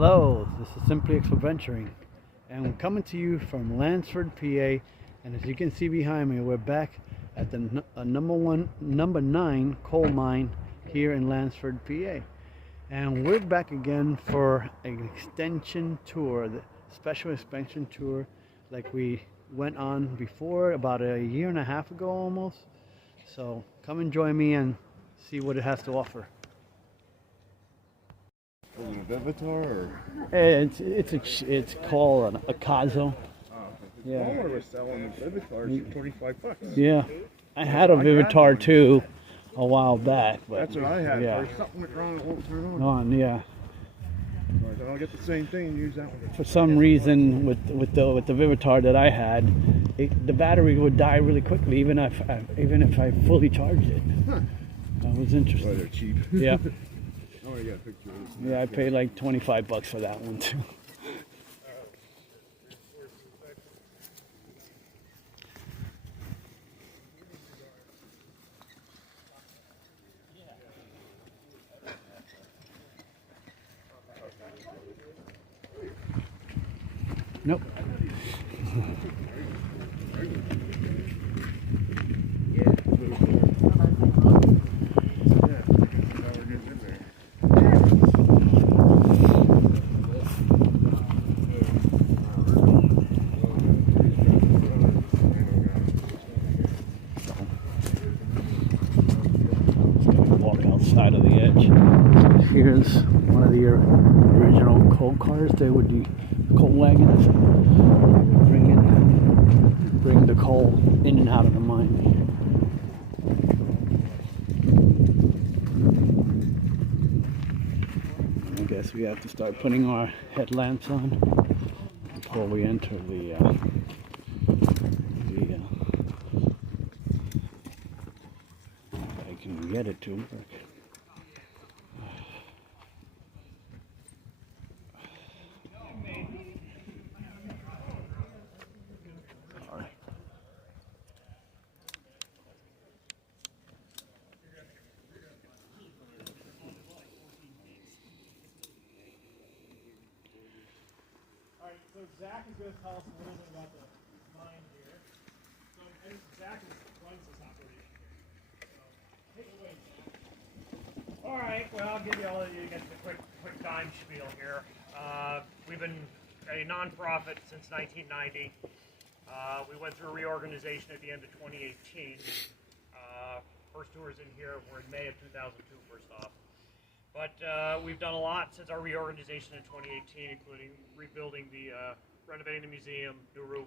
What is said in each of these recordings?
Hello, this is Simply Adventuring, and we're coming to you from Lansford, PA. And as you can see behind me, we're back at the number 9 coal mine here in Lansford, PA. And we're back again for an extension tour, the special expansion tour, like we went on before about a year and a half ago almost. So come and join me and see what it has to offer. Is it a Vivitar or? It's called a Kazo. Yeah. Walmart was selling Vivitars for $25. Yeah, I had a Vivitar too a while back. But that's what I had. Yeah. There's something went wrong, it won't turn on. Yeah. So I'll get the same thing and use that one. For some reason, with the Vivitar that I had, the battery would die really quickly, even if I fully charged it. Huh. That was interesting. Well, they're cheap. Yeah. I want to get a picture of this. Yeah, I paid like $25 for that one too. Nope. Walk outside of the edge. Here's one of the original coal cars. They would be coal wagons, bring the coal in and out of the mine. I guess we have to start putting our headlamps on before we enter I can get it to work. So Zach is going to tell us a little bit about the mine here. So, and Zach runs this operation here. So, take it away, Zach. All right. Well, I'll give you all of you get the quick dime spiel here. We've been a nonprofit since 1990. We went through a reorganization at the end of 2018. First tours in here were in May of 2002. First off. But we've done a lot since our reorganization in 2018, including rebuilding renovating the museum, new roof,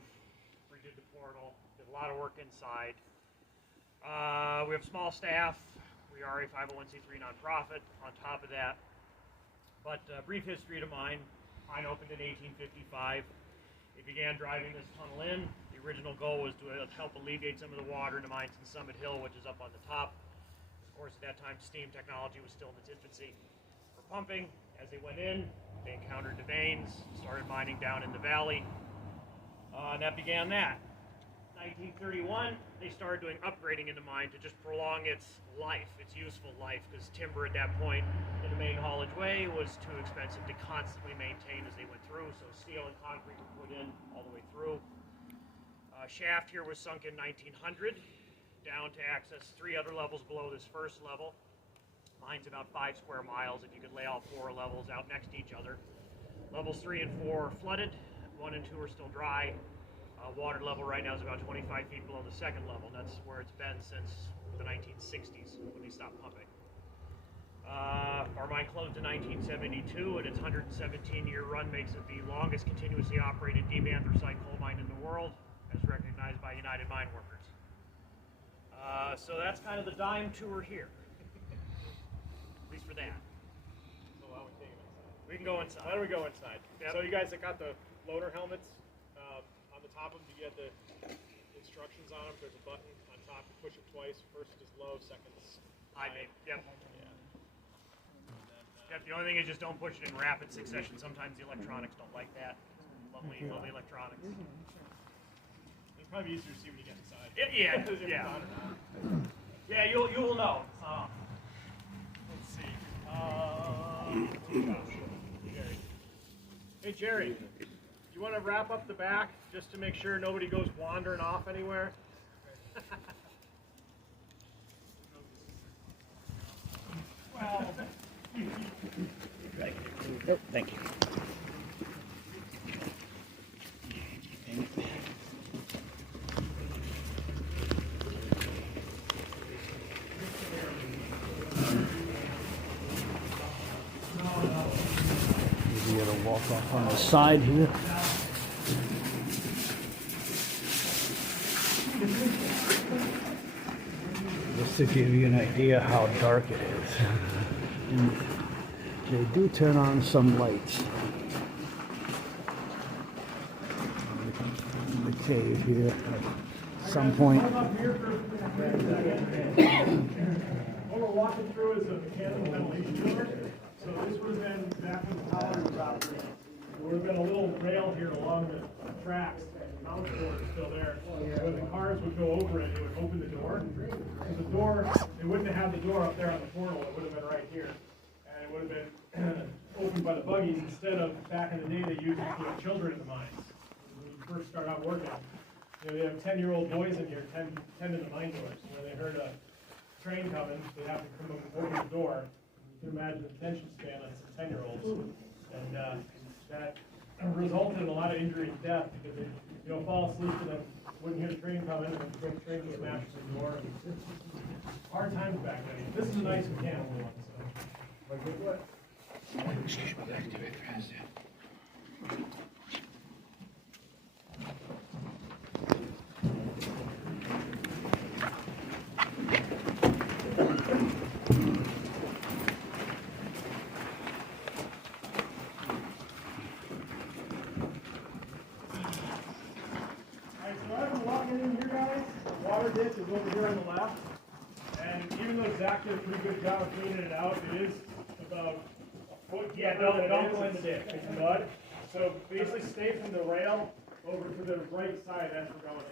redid the portal, did a lot of work inside. We have small staff. We are a 501c3 nonprofit on top of that. But brief history to mine. Mine opened in 1855. It began driving this tunnel in. The original goal was to help alleviate some of the water in the mines in Summit Hill, which is up on the top. Of course, at that time, steam technology was still in its infancy. For pumping, as they went in, they encountered the veins, started mining down in the valley, and that began that. 1931, they started doing upgrading in the mine to just prolong its life, its useful life, because timber at that point in the main haulage way was too expensive to constantly maintain as they went through, so steel and concrete were put in all the way through. Shaft here was sunk in 1900. Down to access 3 other levels below this first level. Mine's about 5 square miles if you could lay all 4 levels out next to each other. Levels 3 and 4 are flooded, 1 and 2 are still dry. Water level right now is about 25 feet below the second level. That's where it's been since the 1960s when they stopped pumping. Our mine closed in 1972, and its 117-year run makes it the longest continuously operated deep anthracite coal mine in the world, as recognized by United Mine Workers. So that's kind of the dime tour here. At least for that. So why don't we take it inside? We can go inside. Why don't we go inside? Yep. So you guys that got the loader helmets, on the top of them, you get the instructions on them. There's a button on top. You push it twice. First is low, second is high. Yep. Yeah. Yep. The only thing is just don't push it in rapid succession. Sometimes the electronics don't like that. Lovely electronics. It'd probably be easier to see when you get inside. Yeah. Yeah, you will know. Let's see. Hey Jerry, do you want to wrap up the back just to make sure nobody goes wandering off anywhere? Well, Thank you. Maybe you gotta walk off on the side here. Just to give you an idea how dark it is. And they do turn on some lights. The cave here at some point. what we're walking through is a mechanical ventilation door. So this would have been back when the power was operating. There would have been a little rail here along the tracks. The mount board is still there. When the cars would go over it, it would open the door. So the door, it wouldn't have had the door up there on the portal. It would have been right here. And it would have been opened by the buggies instead of back in the day they used it to put children in the mines. When you first start out working, they have 10-year-old boys in here, 10 in the mine doors. When they heard a train coming, they'd have to come up and open the door. You can imagine the attention span on some 10-year-olds. And that resulted in a lot of injury and death because they fall asleep and then wouldn't hear the train coming and then the train would smash the door. Hard times back then. This is a nice mechanical one. So. Excuse me, let's do it fast. Ditch is over here on the left, and even though Zach did a pretty good job of cleaning it out, it is about a foot deeper than it is in the ditch. It's mud. So basically stay from the rail over to the right side as we're going in.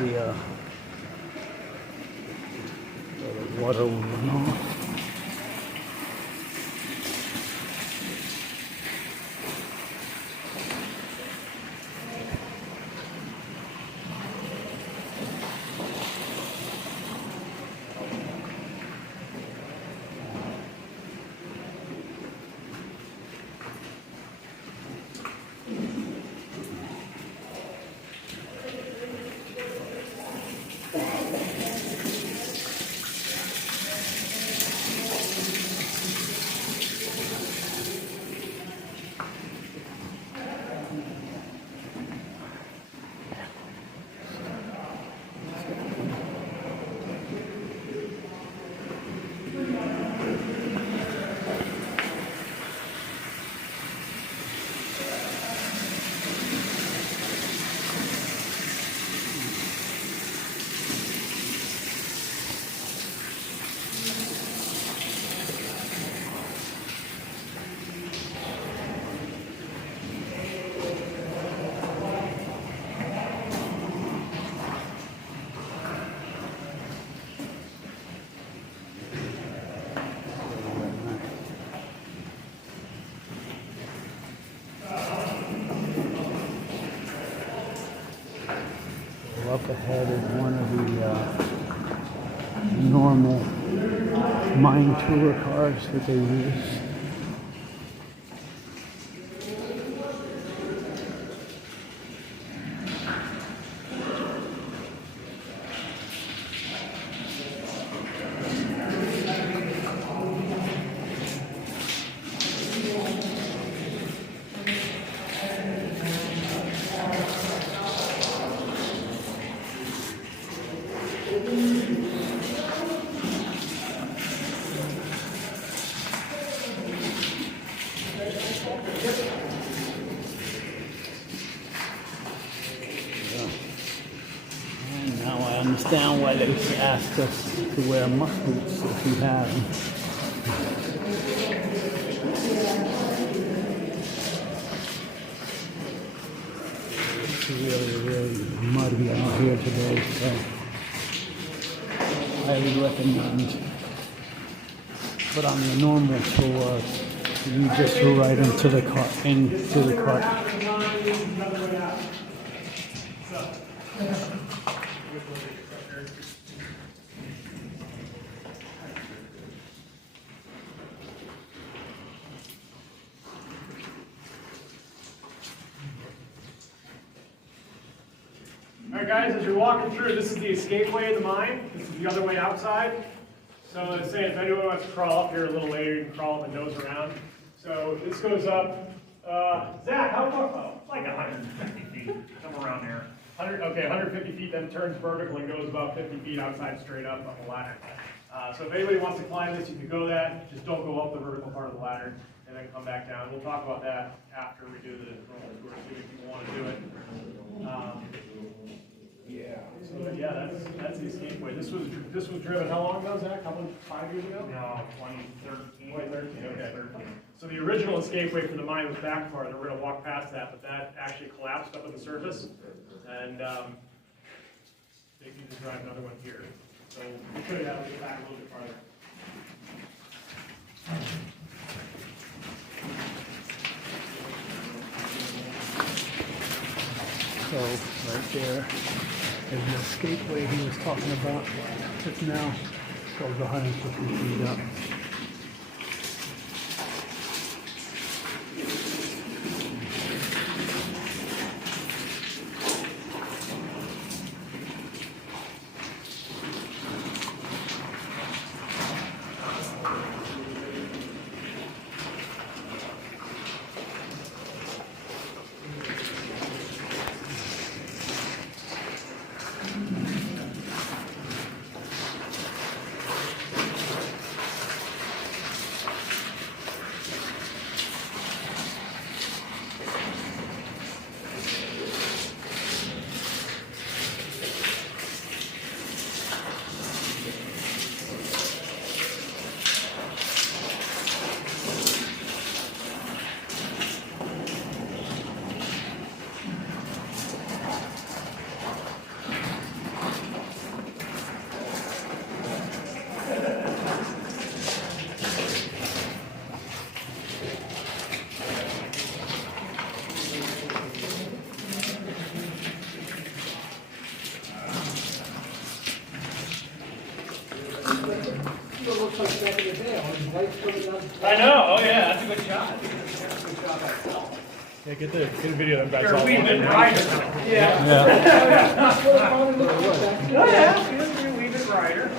The water will run off. up ahead is one of the normal mine tour cars that they use. And now I understand why they asked us to wear muck boots if we have them. It's really, really muddy out here today, so I highly recommend. But on the normal tour, you just go right into the cart. Alright guys, as you're walking through, this is the escape way of the mine. This is the other way outside. So let's say if anyone wants to crawl up here a little later, you can crawl up and nose around. So this goes up, Zach, how far? Oh, like 150 feet, somewhere around there. 150 feet, then turns vertical and goes about 50 feet outside straight up on the ladder. So if anybody wants to climb this, you can go that. Just don't go up the vertical part of the ladder and then come back down. We'll talk about that after we do the normal tour, see if people want to do it. So yeah, that's the escape way. This was driven how long ago, Zach? 5 years ago? No, 2013. 2013, okay. So the original escape way for the mine was back farther. We're gonna walk past that, but that actually collapsed up at the surface. And they can just drive another one here. So we'll show you how to get back a little bit farther. So right there is the escape way he was talking about. It now goes 150 feet up. I know, oh yeah, that's a good shot. Yeah, get the video of them guys. You're leaving rider now. Yeah. Oh yeah, you're leaving rider.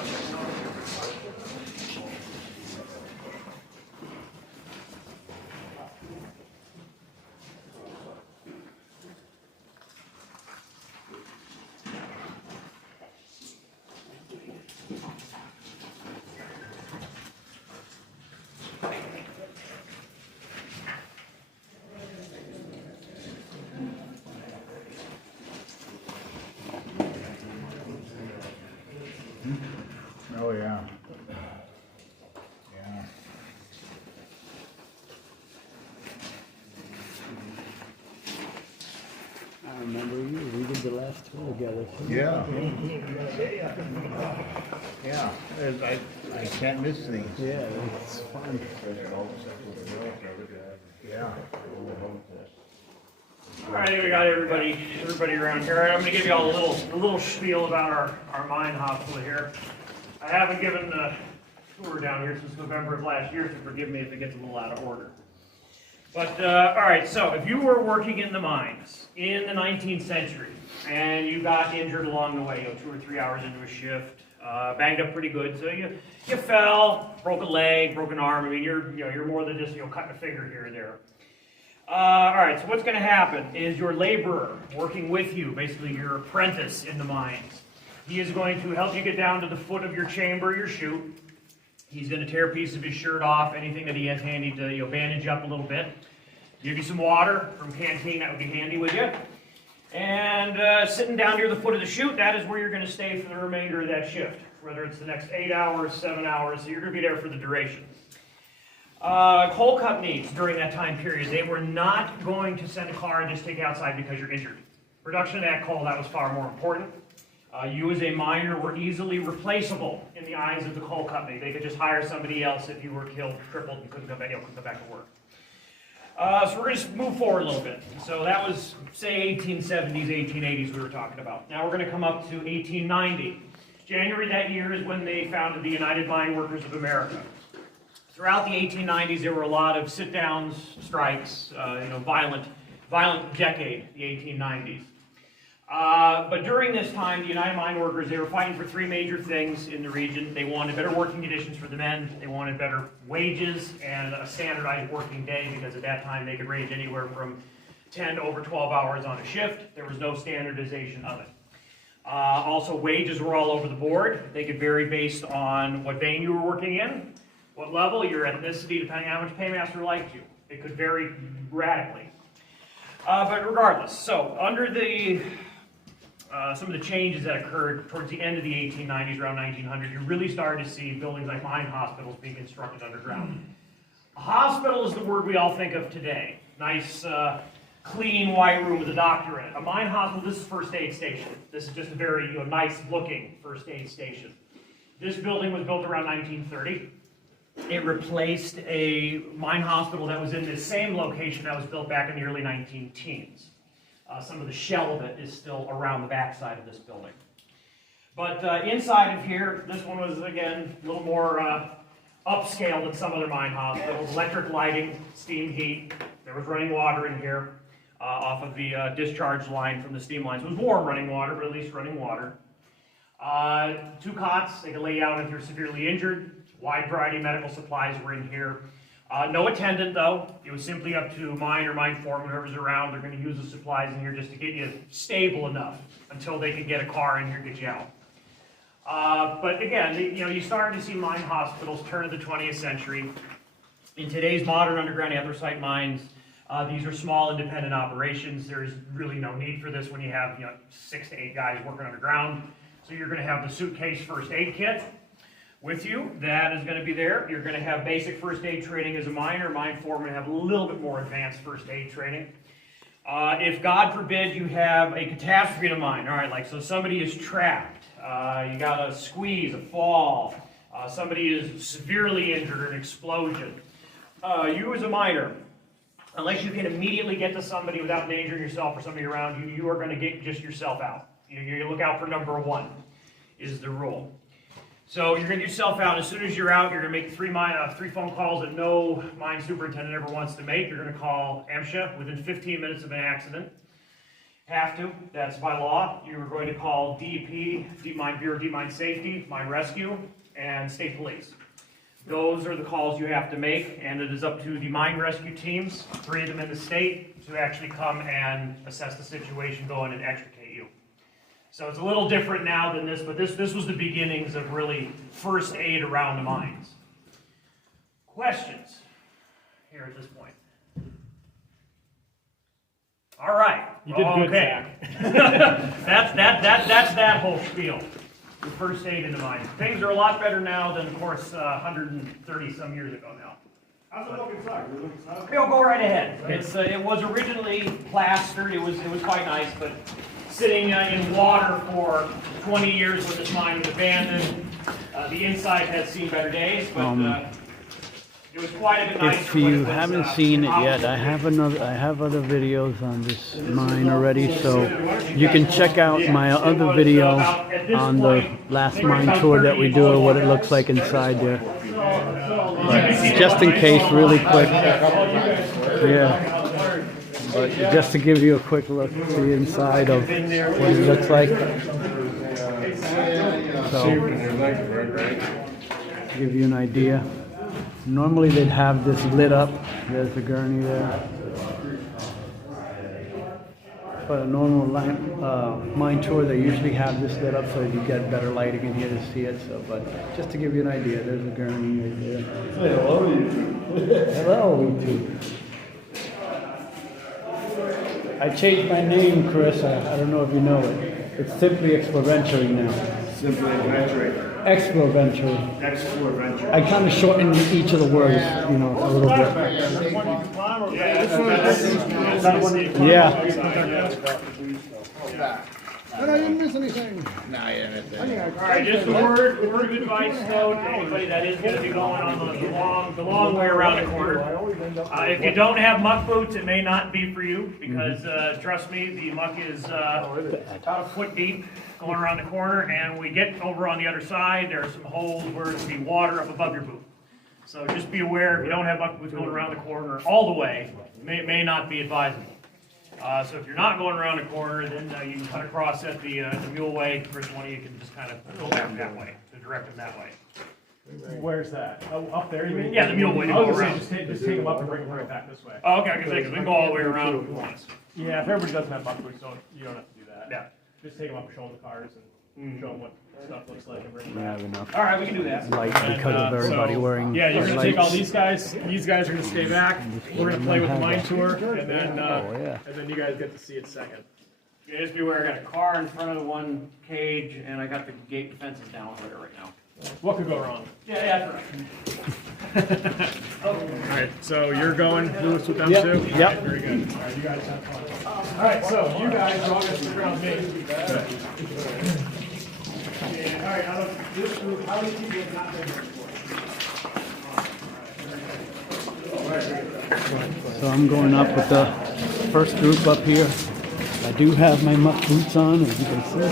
Oh, yeah. Yeah. I remember you. We did the last tour together. Yeah. Yeah. I can't miss these. Yeah, it's fun. Yeah. All right, I think we got everybody around here. All right, I'm going to give you all a little spiel about our mine hospital here. I haven't given the tour down here since November of last year, so forgive me if it gets a little out of order. But, all right, so if you were working in the mines in the 19th century and you got injured along the way, 2 or 3 hours into a shift, banged up pretty good, so you fell, broke a leg, broke an arm. I mean, you're more than just cutting a finger here or there. All right, so what's going to happen is your laborer working with you, basically your apprentice in the mines, he is going to help you get down to the foot of your chamber, your chute. He's going to tear a piece of his shirt off, anything that he has handy to bandage up a little bit. Give you some water from canteen, that would be handy with you. And sitting down near the foot of the chute, that is where you're going to stay for the remainder of that shift, whether it's the next 8 hours, 7 hours, so you're going to be there for the duration. Coal companies during that time period, they were not going to send a car and just take you outside because you're injured. Production of that coal, that was far more important. You as a miner were easily replaceable in the eyes of the coal company. They could just hire somebody else if you were killed, crippled, and couldn't come back to work. So we're going to move forward a little bit. So that was, say, 1870s, 1880s we were talking about. Now we're going to come up to 1890. January that year is when they founded the United Mine Workers of America. Throughout the 1890s, there were a lot of sit-downs, strikes, violent decade, the 1890s. But during this time, the United Mine Workers, they were fighting for 3 major things in the region. They wanted better working conditions for the men, they wanted better wages, and a standardized working day, because at that time they could range anywhere from 10 to over 12 hours on a shift. There was no standardization of it. Also, wages were all over the board. They could vary based on what vein you were working in, what level, your ethnicity, depending on how much paymaster liked you. It could vary radically. But regardless, so under the some of the changes that occurred towards the end of the 1890s, around 1900, you really started to see buildings like mine hospitals being constructed underground. A hospital is the word we all think of today. Nice, clean white room with a doctor in it. A mine hospital, this is first aid station. This is just a very nice looking first aid station. This building was built around 1930. It replaced a mine hospital that was in the same location that was built back in the early 19-teens. Some of the shell of it is still around the backside of this building. But inside of here, this one was, again, a little more upscale than some other mine hospitals. Electric lighting, steam heat. There was running water in here off of the discharge line from the steam lines. It was warm running water, but at least running water. 2 cots, they could lay you out if you're severely injured. Wide variety of medical supplies were in here. No attendant, though. It was simply up to mine or mine foreman, whoever's around. They're going to use the supplies in here just to get you stable enough until they can get a car in here and get you out. But again, you started to see mine hospitals turn of the 20th century. In today's modern underground anthracite mines, these are small independent operations. There's really no need for this when you have 6 to 8 guys working underground. So you're going to have the suitcase first aid kit with you. That is going to be there. You're going to have basic first aid training as a miner. Mine foremen have a little bit more advanced first aid training. If, God forbid, you have a catastrophe in a mine, all right, like so somebody is trapped, you got a squeeze, a fall, somebody is severely injured or an explosion. You as a miner, unless you can immediately get to somebody without endangering yourself or somebody around you, you are going to get just yourself out. You look out for number 1 is the rule. So you're going to get yourself out. As soon as you're out, you're going to make 3 phone calls that no mine superintendent ever wants to make. You're going to call MSHA within 15 minutes of an accident. Have to. That's by law. You're going to call DEP, Bureau of Deep Mine Safety, Mine Rescue, and State Police. Those are the calls you have to make, and it is up to the mine rescue teams, 3 of them in the state, to actually come and assess the situation, go in and extricate you. So it's a little different now than this, but this was the beginnings of really first aid around the mines. Questions here at this point? All right. You did good, Zach. That's that whole spiel. The first aid in the mines. Things are a lot better now than, of course, 130 some years ago now. How's it look inside? Go right ahead. It was originally plastered. It was quite nice, but sitting in water for 20 years when this mine was abandoned, the inside has seen better days. But it It was quite a bit nicer If when you it was, haven't seen it yet, I operating. have other videos on this mine already, so you can check out my other video on the last mine tour that we do, or what it looks like inside there. But just in case, really quick, yeah. But just to give you a quick look at the inside of what it looks like. So, give you an idea. Normally they'd have this lit up. There's the gurney there. For a normal mine tour, they usually have this lit up so you get better lighting in here to see it. So, but just to give you an idea, there's the gurney right there. Hello, YouTube. Hello, YouTube. I changed my name, Chris. I don't know if you know it. It's Simply Exploventuring now. Simply adventuring. Exploventuring. Exploventuring. I kind of shortened each of the words, you know, a little bit. Yeah. And I didn't miss anything. No, you didn't miss anything. All right, just a word of advice though to anybody that is going to be going on the long way around the corner. If you don't have muck boots, it may not be for you because trust me, the muck is about a foot deep going around the corner, and we get over on the other side. There are some holes where there's be water up above your boot. So just be aware if you don't have muck boots going around the corner all the way, may not be advisable. So if you're not going around the corner, then you can cut across at the mule way. First one, you can just kind of go back that way, to direct them that way. Where's that? Oh, up there, you mean? Yeah, the mule way to I go was around. just take them up and bring them right back this way. Oh, okay, because we can go all the way around if we want. Yeah, if everybody doesn't have buck boots, you don't have to do that. Yeah. Just take them up and show them the cars and show them what stuff looks like and bring them We back. have enough All right, we can do that. light because of everybody wearing Yeah, you're gonna lights. take all these guys. These guys are gonna stay back. We're gonna play with the mine tour, and then yeah. and then you guys get to see it second. Yeah, just be aware, I got a car in front of the one cage, and I got the gate defenses down there right now. What could go wrong? Yeah, that's right. All right, so you're going, Lewis, with them Yep, too? yep. All right, very good. All right, you guys have fun. All right, so you guys are all gonna stick around me. All right, out of this group, how many people have not been here before? So I'm going up with the first group up here. I do have my muck boots on, as you can see.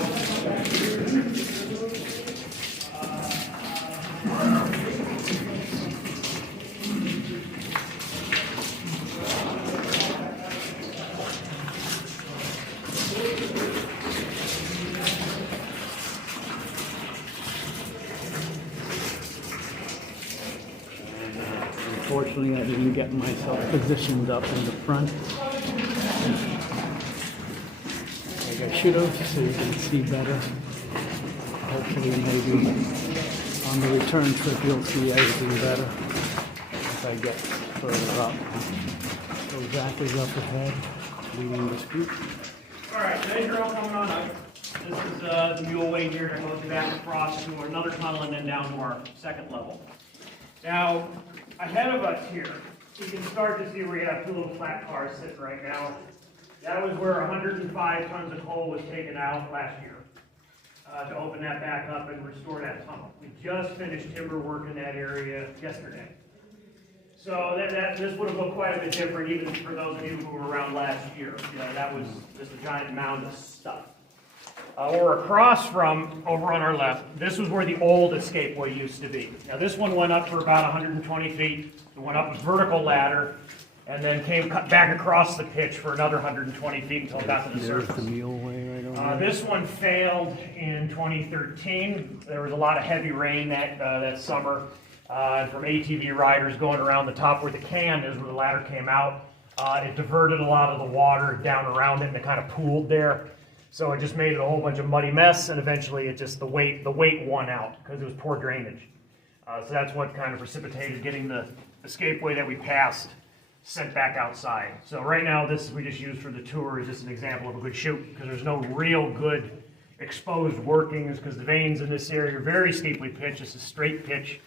Unfortunately, I didn't get myself positioned up in the front like I should have, so you can see better. Hopefully, maybe on the return trip, you'll see everything better as I get further up. So Zach is up ahead, leading this group. All right, today's drill coming on up. This is the mule way here that goes back across to another tunnel and then down to our second level. Now, ahead of us here, you can start to see we have two little flat cars sitting right now. That was where 105 tons of coal was taken out last year to open that back up and restore that tunnel. We just finished timber work in that area yesterday. So this would have looked quite a bit different even for those of you who were around last year. You know, that was just a giant mound of stuff. We're across from, over on our left, this was where the old escapeway used to be. Now this one went up for about 120 feet. It went up a vertical ladder and then cut back across the pitch for another 120 feet until it got to the There's surface. the mule way right over there. This one failed in 2013. There was a lot of heavy rain that summer. And from ATV riders going around the top where the can is, where the ladder came out, it diverted a lot of the water down around it and it kind of pooled there. So it just made it a whole bunch of muddy mess, and eventually it just the weight won out because it was poor drainage. So that's what kind of precipitated getting the escapeway that we passed sent back outside. So right now this we just used for the tour is just an example of a good chute because there's no real good exposed workings because the veins in this area are very steeply pitched. It's a straight pitch,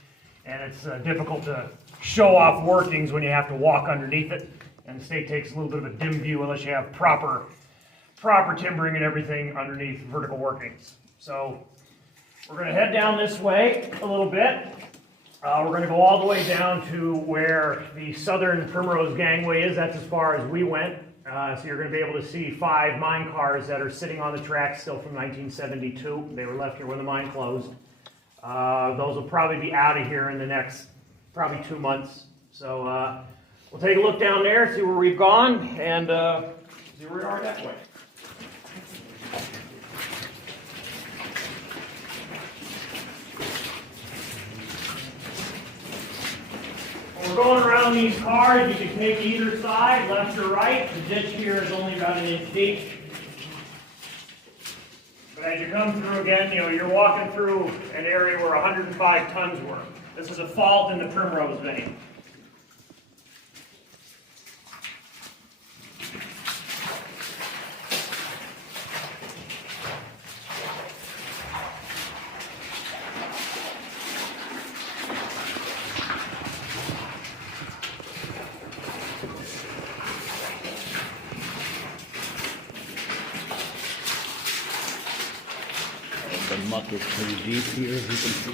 and it's difficult to show off workings when you have to walk underneath it. And the state takes a little bit of a dim view unless you have proper timbering and everything underneath vertical workings. So we're going to head down this way a little bit. We're going to go all the way down to where the southern Primrose gangway is. That's as far as we went. So you're going to be able to see 5 mine cars that are sitting on the track still from 1972. They were left here when the mine closed. Those will probably be out of here in the next probably 2 months. So we'll take a look down there, see where we've gone, and see where we are that way. When we're going around these cars, you can take either side, left or right. The ditch here is only about 1 inch deep. But as you come through again, you're walking through an area where 105 tons were. This is a fault in the Primrose Vein. The muck is pretty deep here, as you can see.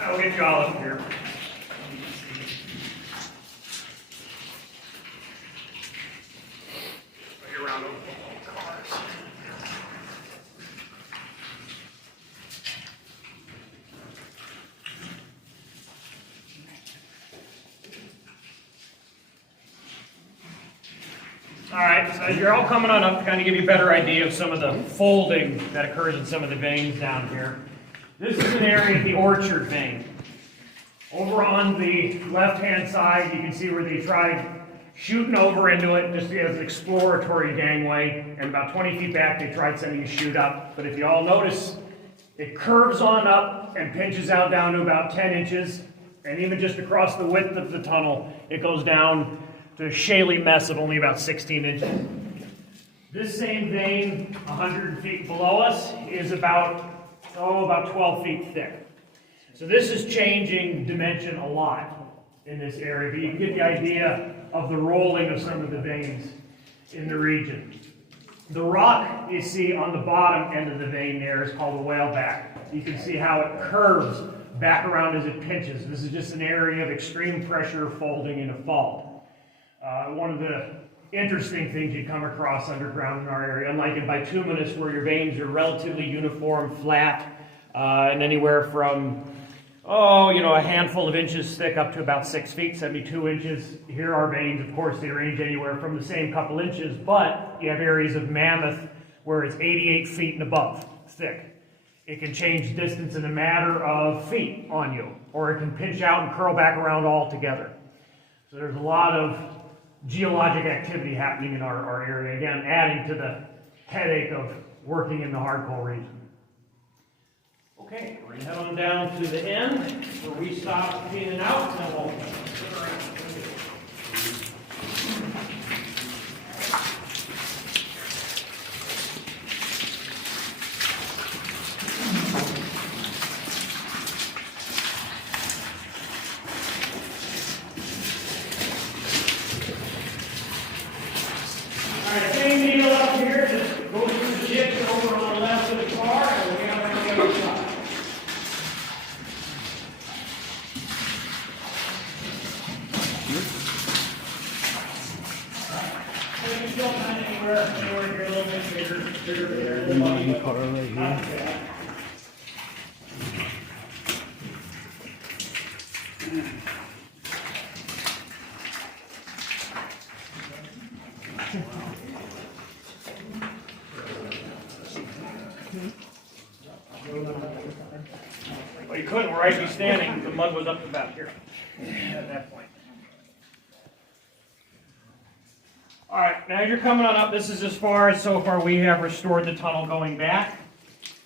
I'll get you all up here. Bring you around over the cars. All right, so as you're all coming on up, to kind of give you a better idea of some of the folding that occurs in some of the veins down here. This is an area of the Orchard Vein. Over on the left-hand side, you can see where they tried shooting over into it just as an exploratory gangway, and about 20 feet back, they tried sending a chute up. But if you all notice, it curves on up and pinches out down to about 10 inches, and even just across the width of the tunnel, it goes down to a shaly mess of only about 16 inches. This same vein, 100 feet below us, is about 12 feet thick. So this is changing dimension a lot in this area, but you can get the idea of the rolling of some of the veins in the region. The rock you see on the bottom end of the vein there is called a whaleback. You can see how it curves back around as it pinches. This is just an area of extreme pressure folding in a fault. One of the interesting things you come across underground in our area, unlike in bituminous where your veins are relatively uniform, flat, and anywhere from, a handful of inches thick up to about 6 feet, 72 inches. Here our veins, of course, they range anywhere from the same couple inches, but you have areas of Mammoth where it's 88 feet and above thick. It can change distance in a matter of feet on you, or it can pinch out and curl back around altogether. So there's a lot of geologic activity happening in our area, again, adding to the headache of working in the hard coal region. Okay, we're going to head on down to the end where we stop cleaning out, and then we'll sit around. Alright, same deal up here, just go through the chips over on the left of the car, and we'll get up on the other side. So you can still find anywhere here a little bit bigger there. The mine car right here. Well, you couldn't where I'd be standing, the mud was up to about here at that point. All right, now you're coming on up. This is as far as so far we have restored the tunnel going back.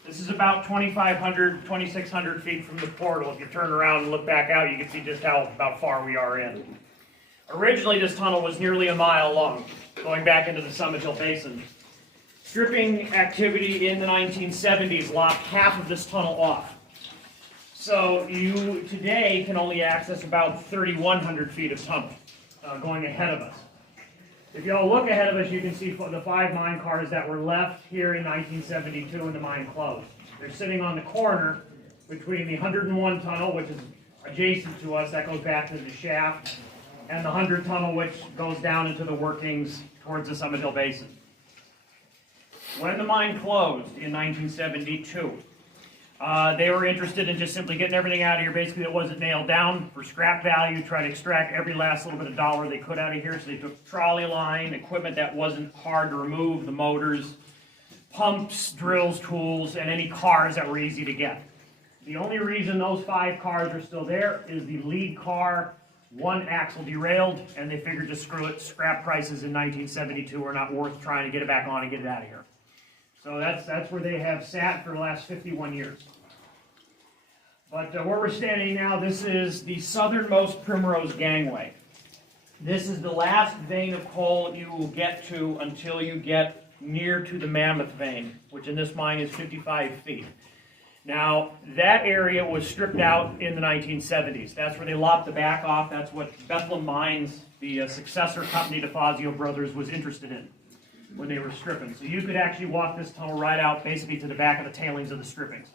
This is about 2,500, 2,600 feet from the portal. If you turn around and look back out, you can see just how about far we are in. Originally, this tunnel was nearly a mile long, going back into the Summit Hill Basin. Stripping activity in the 1970s lopped half of this tunnel off. So you today can only access about 3,100 feet of tunnel going ahead of us. If y'all look ahead of us, you can see the 5 mine cars that were left here in 1972 when the mine closed. They're sitting on the corner between the 101 tunnel, which is adjacent to us, that goes back to the shaft, and the 100 tunnel, which goes down into the workings towards the Summit Hill Basin. When the mine closed in 1972, they were interested in just simply getting everything out of here, basically that wasn't nailed down for scrap value, try to extract every last little bit of dollar they could out of here. So they took trolley line, equipment that wasn't hard to remove, the motors, pumps, drills, tools, and any cars that were easy to get. The only reason those 5 cars are still there is the lead car, one axle derailed, and they figured just screw it, scrap prices in 1972 are not worth trying to get it back on and get it out of here. So that's where they have sat for the last 51 years. But where we're standing now, this is the southernmost Primrose Gangway. This is the last vein of coal you will get to until you get near to the Mammoth Vein, which in this mine is 55 feet. Now, that area was stripped out in the 1970s. That's where they lopped the back off. That's what Bethlehem Mines, the successor company to Fazio Brothers, was interested in when they were stripping. So you could actually walk this tunnel right out basically to the back of the tailings of the strippings.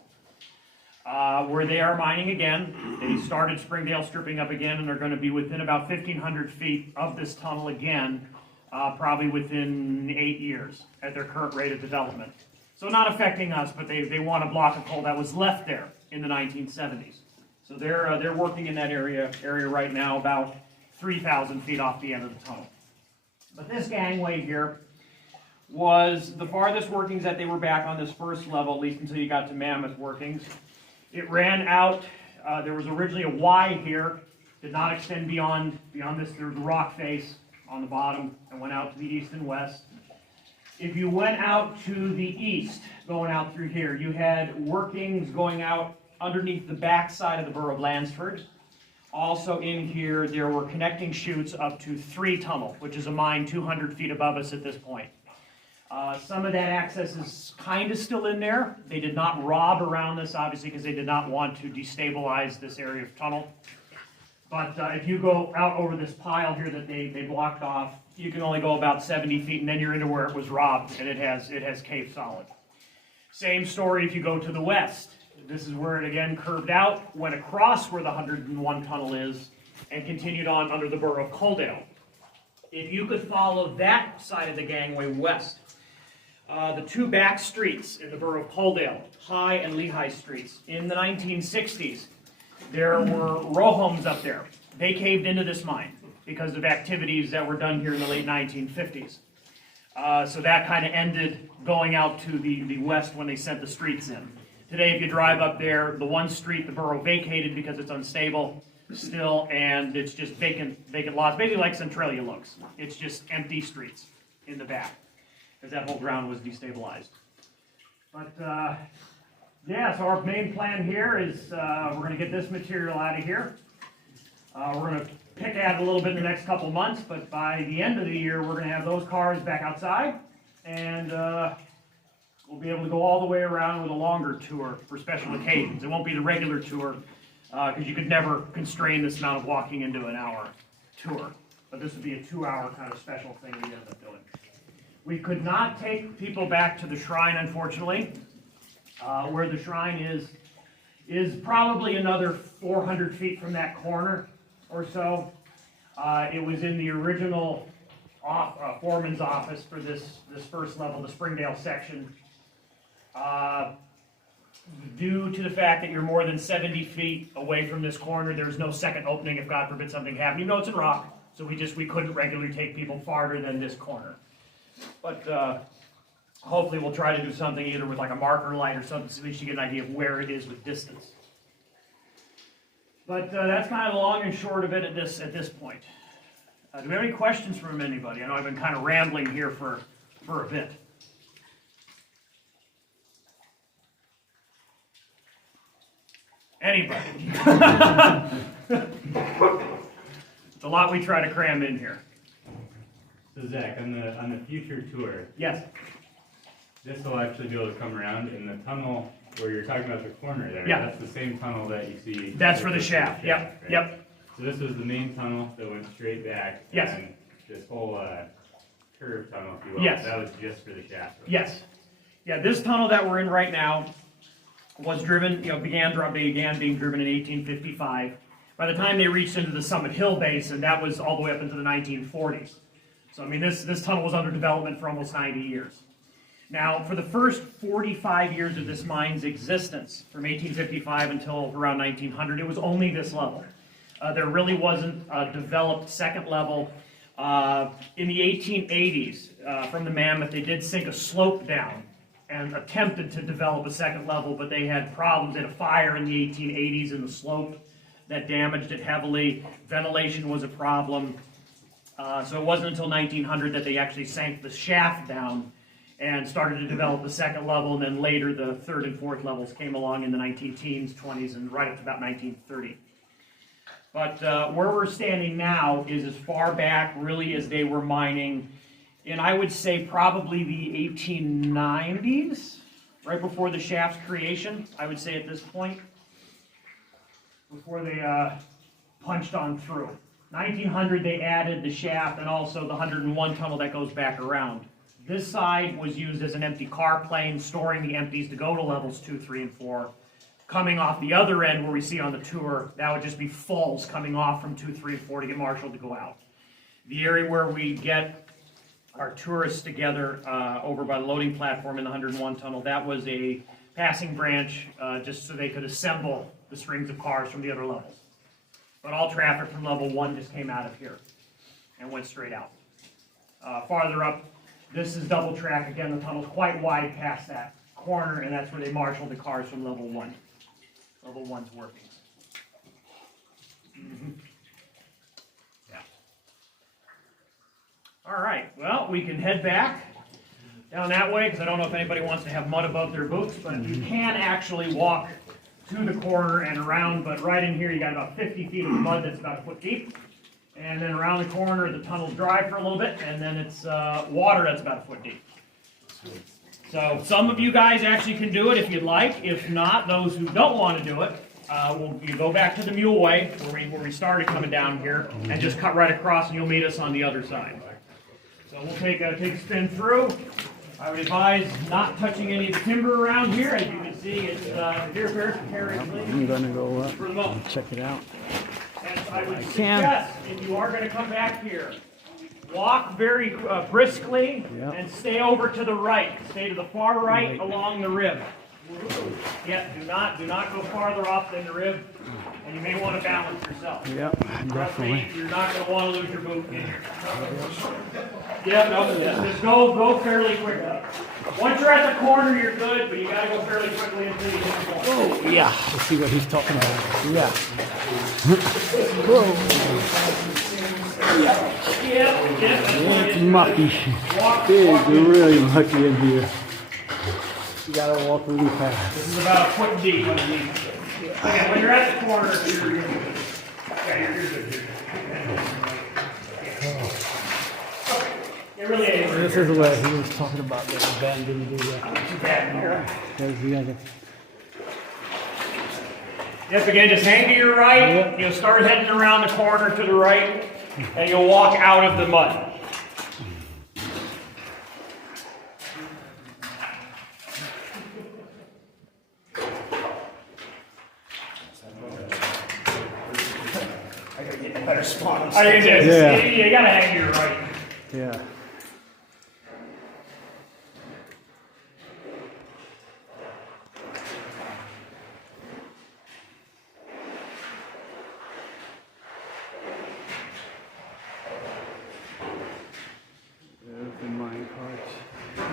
Where they are mining again, they started Springdale stripping up again, and they're going to be within about 1,500 feet of this tunnel again, probably within 8 years at their current rate of development. So not affecting us, but they want a block of coal that was left there in the 1970s. So they're working in that area right now, about 3,000 feet off the end of the tunnel. But this gangway here was the farthest workings that they were back on this first level, at least until you got to Mammoth workings. It ran out, there was originally a Y here, did not extend beyond this. There was a rock face on the bottom and went out to the east and west. If you went out to the east, going out through here, you had workings going out underneath the back side of the borough of Lansford. Also in here, there were connecting chutes up to 3 tunnel, which is a mine 200 feet above us at this point. Some of that access is kind of still in there. They did not rob around this, obviously, because they did not want to destabilize this area of tunnel. But if you go out over this pile here that they blocked off, you can only go about 70 feet, and then you're into where it was robbed, and it has caved solid. Same story if you go to the west. This is where it again curved out, went across where the 101 tunnel is, and continued on under the borough of Coaldale. If you could follow that side of the gangway west, the 2 back streets in the borough of Coaldale, High and Lehigh streets, in the 1960s, there were row homes up there. They caved into this mine because of activities that were done here in the late 1950s. So that kind of ended going out to the west when they sent the streets in. Today, if you drive up there, the one street the borough vacated because it's unstable still, and it's just vacant lots, basically like Centralia looks. It's just empty streets in the back because that whole ground was destabilized. But yeah, so our main plan here is we're going to get this material out of here. We're going to pick at it a little bit in the next couple months, but by the end of the year, we're going to have those cars back outside, and we'll be able to go all the way around with a longer tour for special occasions. It won't be the regular tour, because you could never constrain this amount of walking into an hour tour. But this would be a 2-hour kind of special thing we ended up doing. We could not take people back to the shrine, unfortunately. Where the shrine is probably another 400 feet from that corner or so. It was in the original foreman's office for this first level, the Springdale section. Due to the fact that you're more than 70 feet away from this corner, there's no second opening if God forbid something happened. You know it's in rock, so we couldn't regularly take people farther than this corner. But hopefully we'll try to do something either with like a marker light or something so at least you get an idea of where it is with distance. But that's kind of the long and short of it at this point. Do we have any questions from anybody? I know I've been kind of rambling here for a bit. Anybody? It's a lot we try to cram in here. So Zach, on the future tour, Yes. this will actually be able to come around, and the tunnel where you're talking about the corner there, Yeah. that's the same tunnel that you see. That's for the shaft, yep, right? yep. So this was the main tunnel that went straight back. Yes. And this whole curved tunnel, if you will, Yes. that was just for the shaft. Yes. Yeah, this tunnel that we're in right now was driven, began being driven in 1855. By the time they reached into the Summit Hill Basin, that was all the way up into the 1940s. So, I mean, this tunnel was under development for almost 90 years. Now, for the first 45 years of this mine's existence, from 1855 until around 1900, it was only this level. There really wasn't a developed second level. In the 1880s, from the Mammoth, they did sink a slope down and attempted to develop a second level, but they had problems. They had a fire in the 1880s in the slope that damaged it heavily. Ventilation was a problem. So it wasn't until 1900 that they actually sank the shaft down and started to develop the second level, and then later the third and fourth levels came along in the 19-teens, 20s, and right up to about 1930. But where we're standing now is as far back really as they were mining in, I would say, probably the 1890s, right before the shaft's creation, I would say at this point, before they punched on through. 1900 they added the shaft and also the 101 tunnel that goes back around. This side was used as an empty car plane, storing the empties to go to levels 2, 3, and 4. Coming off the other end where we see on the tour, that would just be falls coming off from 2, 3, and 4 to get marshaled to go out. The area where we get our tourists together over by the loading platform in the 101 tunnel, that was a passing branch just so they could assemble the strings of cars from the other levels. But all traffic from level 1 just came out of here and went straight out. Farther up, this is double track. Again, the tunnel's quite wide past that corner, and that's where they marshaled the cars from level 1. Level 1's working. Yeah. All right, well, we can head back down that way, because I don't know if anybody wants to have mud above their boots, but you can actually walk to the corner and around, but right in here you got about 50 feet of mud that's about a foot deep. And then around the corner, the tunnel's dry for a little bit, and then it's water that's about a foot deep. So some of you guys actually can do it if you'd like. If not, those who don't want to do it, you go back to the Mule Way where we started coming down here, and just cut right across, and you'll meet us on the other side. So we'll take a spin through. I would advise not touching any of the timber around here. As you can see, it's deer bears and carriage. I'm going to go up For the moment. and check it out. And I would suggest, if you are going to come back here, walk very briskly and stay over to the right. Stay to the far right along the rib. Yeah, do not go farther off than the rib, and you may want to balance yourself. Yep, definitely. You're not going to want to lose your boot in here. Yeah, no, just go fairly quickly. Once you're at the corner, you're good, but you got to go fairly quickly until you hit the point. Oh, yeah. Let's see what he's talking about. Yeah. Whoa. Yeah, It's mucky. Big, you're really mucky in here. You gotta walk really fast. This is about a foot deep underneath. Okay, when you're at the corner, you're good. Yeah, you're good. It really ain't. This is where he was talking about the abandoned Too bad in here. area. Yep, again, just hang to your right. You'll start heading around the corner to the right, and you'll walk out of the mud. I gotta get a better spot. Yeah. You gotta hang to your right. Yeah. There's the mine carts.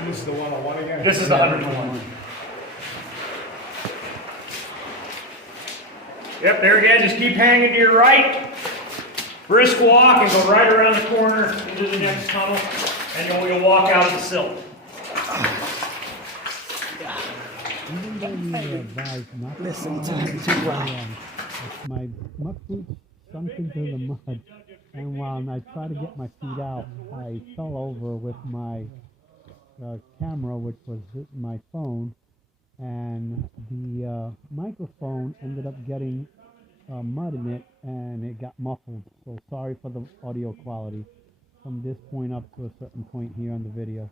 This is the 101 again? This is the 101. Yep, there again, just keep hanging to your right. Brisk walk and go right around the corner into the next tunnel, and you'll walk out of the silt. Even though you advise not to listen to him too well. My muck boots sunk into the mud, and while I tried to get my feet out, I fell over with my camera, which was my phone, and the microphone ended up getting mud in it, and it got muffled. So sorry for the audio quality from this point up to a certain point here on the video.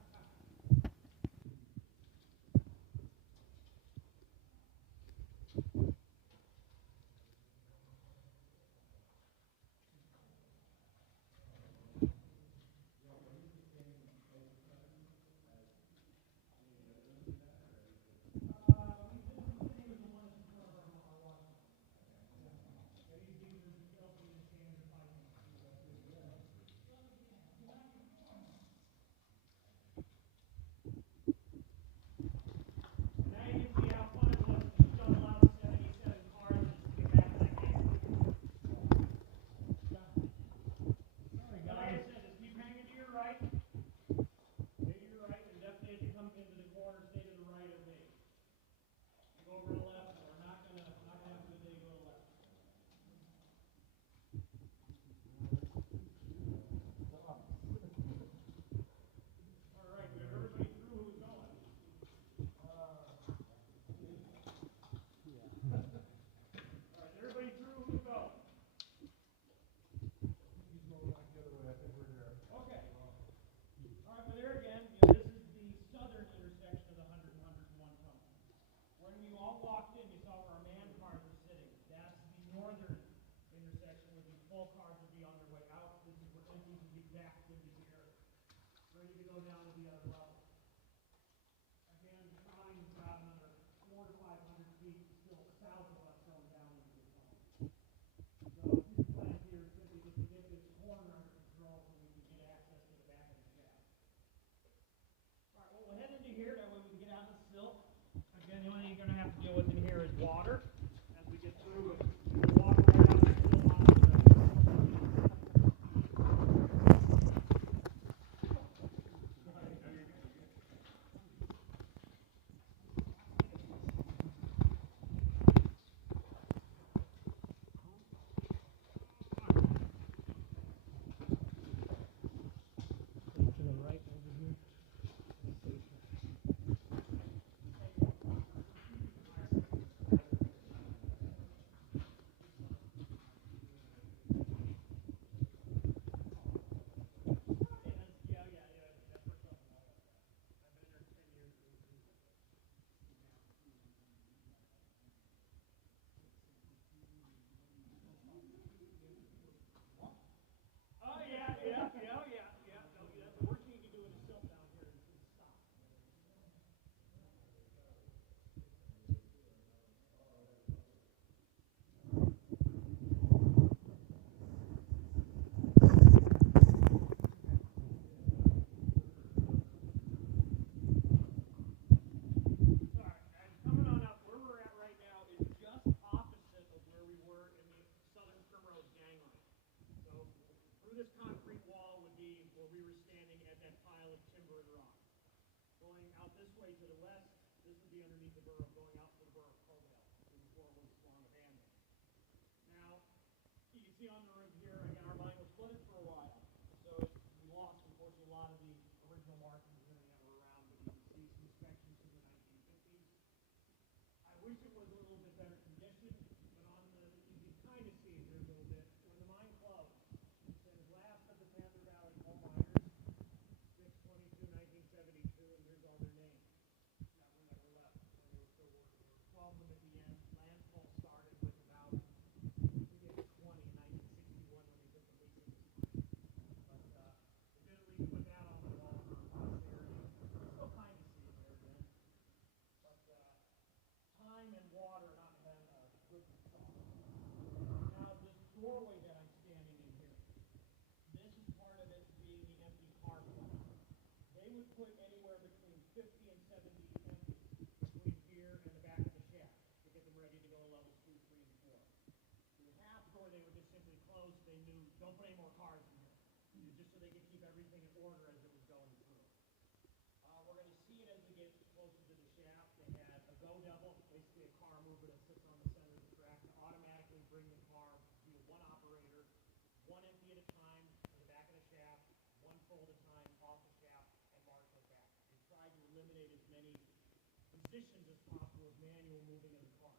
efficient as possible with manual moving of the cars.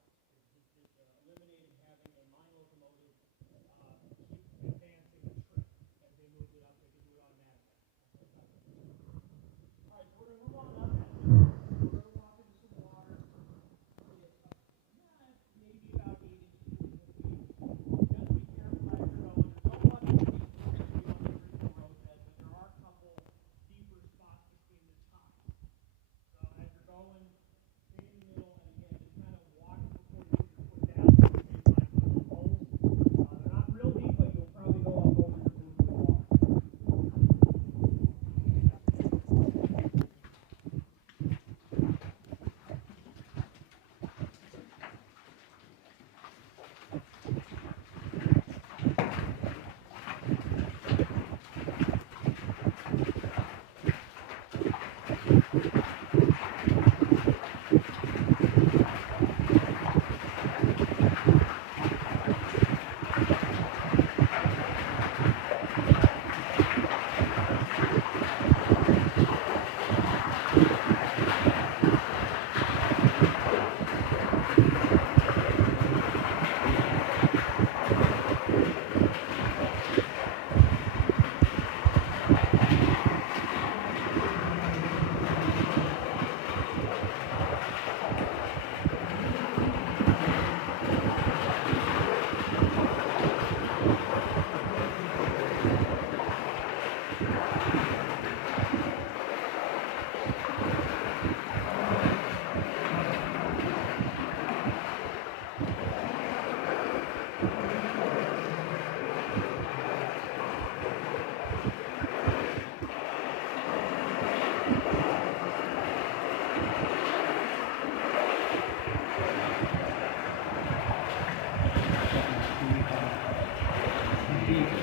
It eliminated having a mine locomotive keep advancing the trip. As they moved it up, they could do it automatically. All right, so we're going to move on up. We're going to walk into some water. Maybe about 8 inches in the feet. Just be careful as you're going. Don't walk into deep water so you don't get hurt the road bed, but there are a couple deeper spots between the ties. So as you're going, stay in the middle, and again, just kind of walk before you put your foot down. Maybe find one of those holes. They're not real deep, but you'll probably go up over your boot with the water.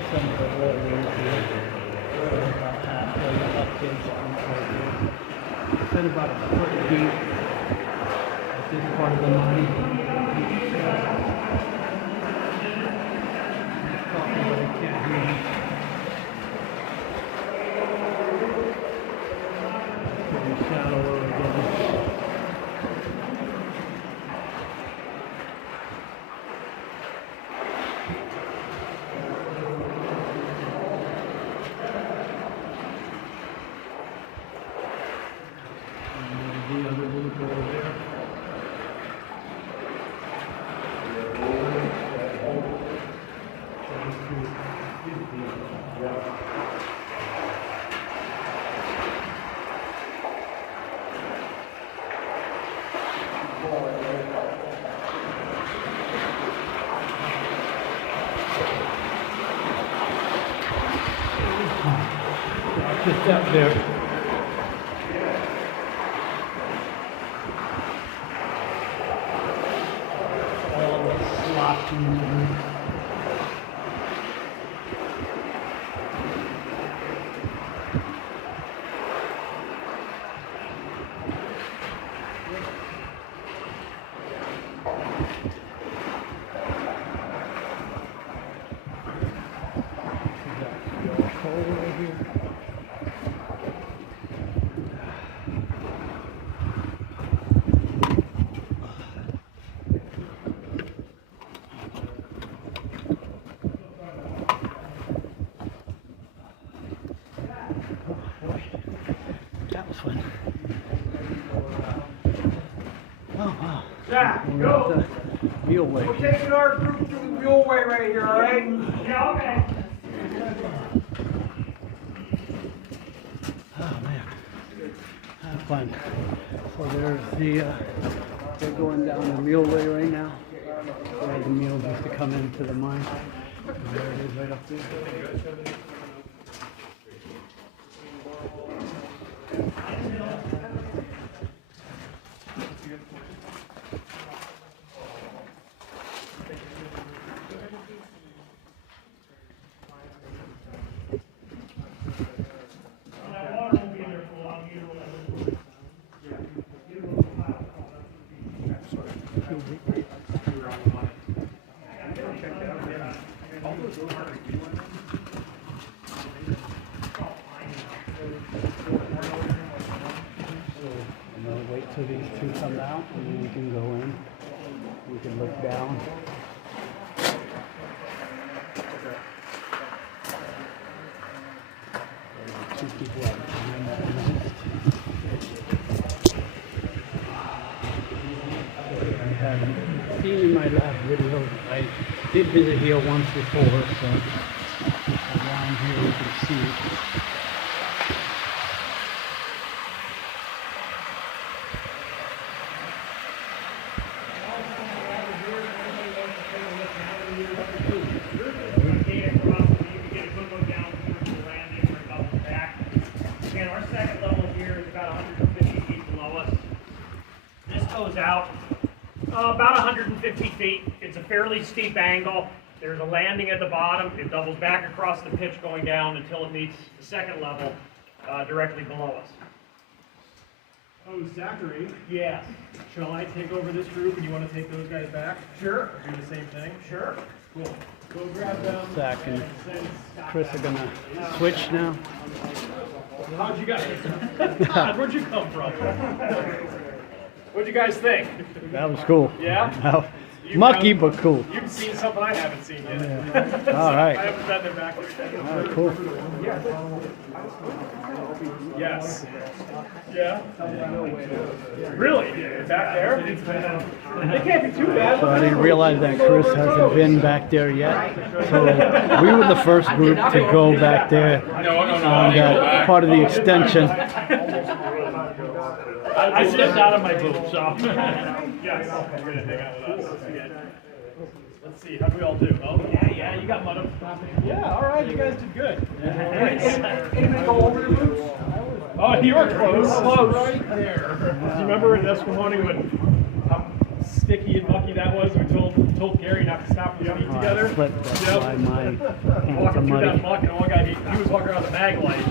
Some of the water is here. About halfway up this it's been about a foot deep at this part of the mine. He's talking, but I can't hear him. Getting shallower again. Just up there. All the sloppy. That was fun. Oh, wow. Jack, go! Wheelway. We're taking our group through the wheelway right here, all right? Yeah, okay. Oh, man. Have fun. So there's the, they're going down the wheelway right now. Where the mules used to come into the mine. And there it is right up there. That water won't be there for long either. wait till these two come out and then we can go in. We can look down. Two people out behind that mist. I haven't seen in my last video. I did visit here once before, so around here you can see it. Out about 150 feet. It's a fairly steep angle. There's a landing at the bottom. It doubles back across the pitch going down until it meets the second level directly below us. Oh, Zachary, Yes. shall I take over this group and you want to take those guys back? Sure. Or do the same thing? Sure. Cool. Go grab them. Zach and send Scott Chris back. are gonna switch now. How'd you guys? Where'd you come from? What'd you guys think? That was cool. Yeah? Wow. Mucky, but cool. You've seen something I haven't seen yet. Yeah. All I right. haven't been there back All right, cool. Yes. Yeah? Really? Back there? It can't be too bad. So I didn't realize that Chris hasn't been back there yet. So we were the first group to go back there on that part of the extension. I stepped out of my boot, so. Yes, you're gonna hang out with us. Let's see, how'd we all do? Oh, yeah, you got mud up. Yeah, all right, you guys did good. Anybody go over your boots? Oh, you were close. Right there. Do you remember in Esquimalt how sticky and mucky that was? We told Gary not to stop with his feet together. That's why my hands are Walking through that muddy. muck, and all guy he was walking around the mag light,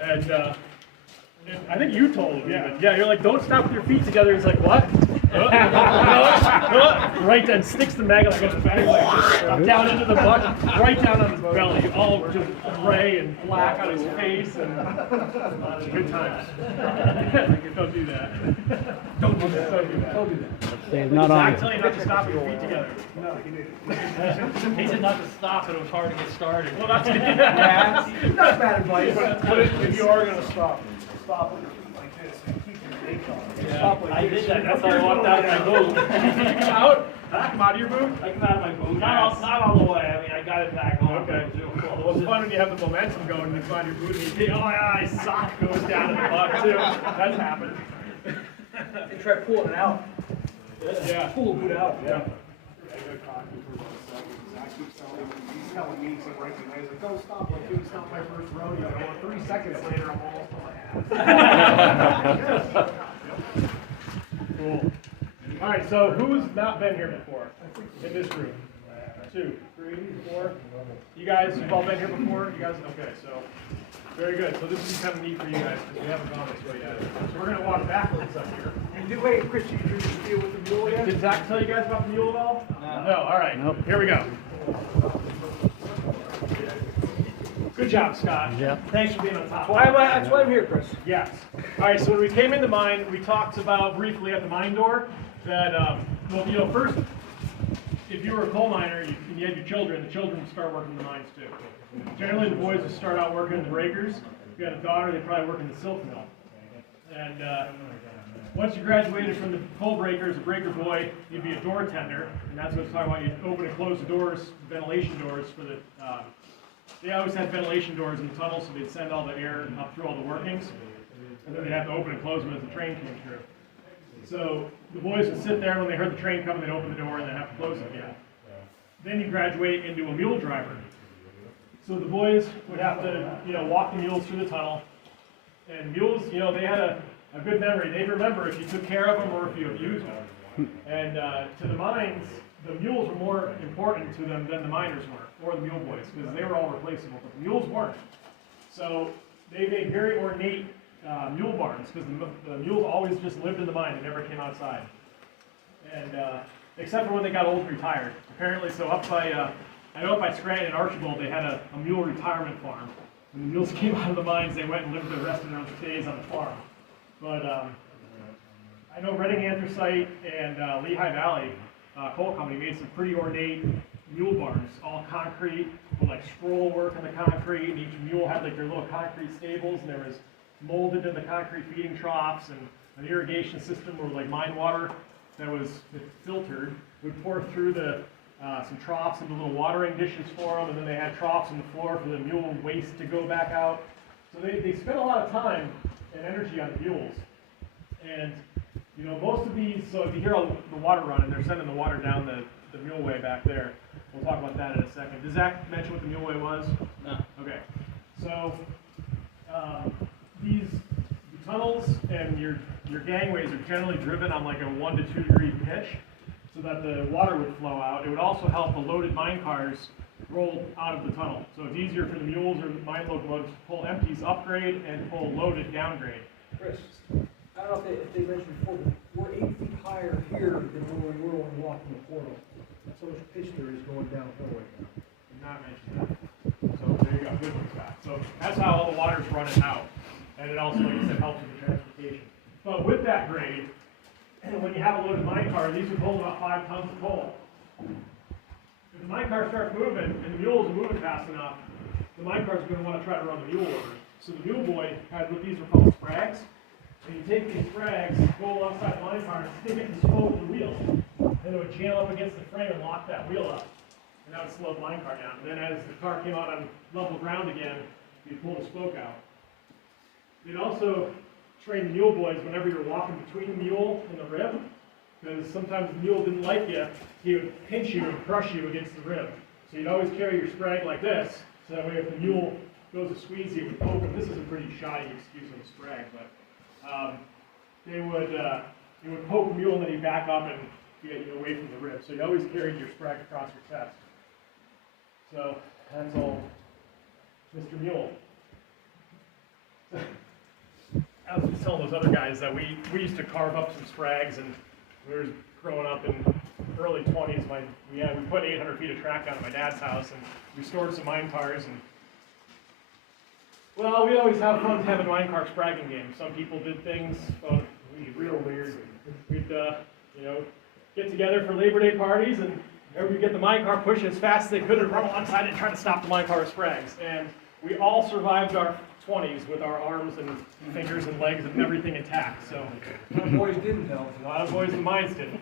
and I think you told him, yeah, you're like, don't stop with your feet together. He's like, what? Right then, sticks the mag light, goes bang, like, down into the muck, right down on his belly, all just gray and black on his face, and good times. Don't do that. Don't do that. Don't do that. Don't do that. It's not I on. tell you not to stop with your feet together. He said not to stop, but it was hard to get started. Well, that's Not bad advice. But if you are going to stop with your feet like this and keep your weight on. I did that. That's how I walked out of my boot. Did you come out? Come out of your boot? I come out of my boot. Not all the way. I mean, I got it back on. Okay. Well, it's fun when you have the momentum going and you find your boot and you think, oh yeah, his sock goes down in the muck too. That's happened. And try pulling it out. Yeah. Pull the boot out. Yeah. He's telling me, he's right behind, he's like, don't stop, like, dude, it's not my first rodeo. And 3 seconds later, I'm all Cool. All right, so who's not been here before in this group? 2, 3, 4. You guys have all been here before? You guys? Okay, so very good. So this is kind of neat for you guys because we haven't gone this way yet. So we're going to walk backwards up here. Wait, Chris, you do this deal with the mule yet? Did Zach tell you guys about the mule at all? No. All right. Nope. Here we go. Good job, Scott. Yeah. Thanks for being on top. That's why I'm here, Chris. Yes. All right, so when we came into mine, we talked about briefly at the mine door that, well, you know, first, if you were a coal miner and you had your children, the children would start working in the mines too. Generally, the boys would start out working in the breakers. If you had a daughter, they'd probably work in the silk mill. And once you graduated from the coal breakers, a breaker boy, you'd be a door tender, and that's what it's talking about. You'd open and close the doors, ventilation doors for the. They always had ventilation doors in the tunnel, so they'd send all the air up through all the workings, and then they'd have to open and close them as the train came through. So the boys would sit there when they heard the train coming, they'd open the door and then have to close it again. Then you graduate into a mule driver. So the boys would have to, you know, walk the mules through the tunnel. And mules, you know, they had a good memory. They'd remember if you took care of them or if you abused them. And to the mines, the mules were more important to them than the miners were, or the mule boys, because they were all replaceable, but the mules weren't. So they made very ornate mule barns, because the mules always just lived in the mine and never came outside. And except for when they got old and retired. Apparently, so up by, I know up by Scranton and Archibald, they had a mule retirement farm. When the mules came out of the mines, they went and lived the rest of their days on the farm. But Redding Anthracite and Lehigh Valley coal company made some pretty ornate mule barns, all concrete, with like scroll work in the concrete, and each mule had like their little concrete stables, and there was molded in the concrete feeding troughs, and an irrigation system where like mine water that was filtered would pour through the some troughs into little watering dishes for them, and then they had troughs on the floor for the mule waste to go back out. So they spent a lot of time and energy on the mules. And you know, most of these, so if you hear all the water running, they're sending the water down the muleway back there. We'll talk about that in a second. Does Zach mention what the muleway was? No. Okay. So these tunnels and your gangways are generally driven on like a 1 to 2 degree pitch so that the water would flow out. It would also help the loaded mine cars roll out of the tunnel. So it's easier for the mules or the mine locomotives to pull empties upgrade and pull loaded downgrade. Chris, I don't know if they mentioned before, but we're 8 feet higher here than when we were when we walked in the portal. That's how much pitch there is going downhill right now. Did not mention that. So there you go, good one, Scott. So that's how all the water's running out. And it also, like I said, helps with the transportation. But with that grade, when you have a loaded mine car, these would hold about 5 tons of coal. If the mine car starts moving and the mules are moving fast enough, the mine car is going to want to try to run the mule over. So the mule boy had what these are called sprags. And you take these sprags, go alongside the mine car, and stick it in the spoke of the wheel. And it would jam up against the frame and lock that wheel up. And that would slow the mine car down. And then as the car came out on level ground again, you'd pull the spoke out. You'd also train the mule boys whenever you're walking between the mule and the rib, because sometimes the mule didn't like you, he would pinch you and crush you against the rib. So you'd always carry your sprag like this, so that way if the mule goes to squeeze you, it would poke him. This is a pretty shoddy excuse on the sprag, but it would poke the mule and then he'd back up and get you away from the rib. So you always carried your sprag across your chest. So that's all Mr. Mule. I was just telling those other guys that we used to carve up some sprags, and we were growing up in early 20s. We put 800 feet of track down at my dad's house, and we stored some mine cars. And well, we always have fun having mine car spragging games. Some people did things real weird. We'd get together for Labor Day parties, and we'd get the mine car pushing as fast as they could and run alongside it and try to stop the mine car with sprags. And we all survived our 20s with our arms and fingers and legs and everything intact. So A lot of boys didn't, though. a lot of boys and mines didn't.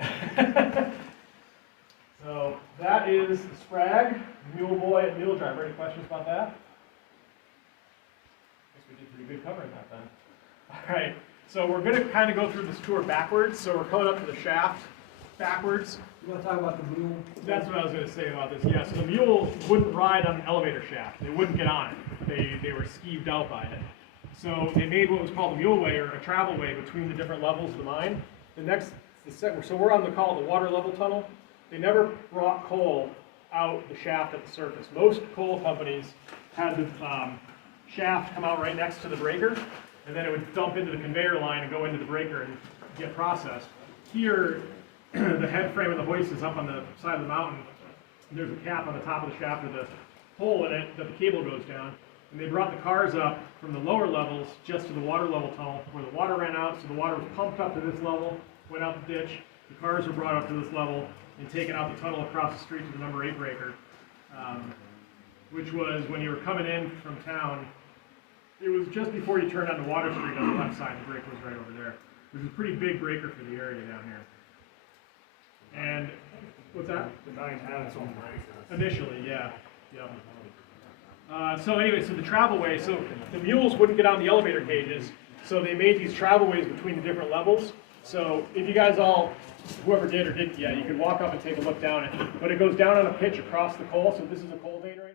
So that is the sprag, mule boy, and mule driver. Any questions about that? I guess we did pretty good covering that then. All right, so we're going to kind of go through this tour backwards. So we're coming up to the shaft backwards. You want to talk about the mule? That's what I was going to say about this. Yeah, so the mule wouldn't ride on an elevator shaft. They wouldn't get on it. They were skeeved out by it. So they made what was called a mule way, or a travel way, between the different levels of the mine. So we're on the water level tunnel. They never brought coal out the shaft at the surface. Most coal companies had the shaft come out right next to the breaker, and then it would dump into the conveyor line and go into the breaker and get processed. Here, the head frame of the hoist is up on the side of the mountain. There's a cap on the top of the shaft with a hole in it that the cable goes down. And they brought the cars up from the lower levels just to the water level tunnel where the water ran out, so the water was pumped up to this level, went out the ditch, the cars were brought up to this level and taken out the tunnel across the street to the number 8 breaker, which was when you were coming in from town. It was just before you turned onto Water Street on the left side. The breaker was right over there, which is a pretty big breaker for the area down here. And what's that? The 9 had its own break. Initially, yeah. So anyway, so the travel way, so the mules wouldn't get on the elevator cages, so they made these travel ways between the different levels. So if you guys all, whoever did or didn't yet, you could walk up and take a look down it, but it goes down on a pitch across the coal, so this is a coal vein right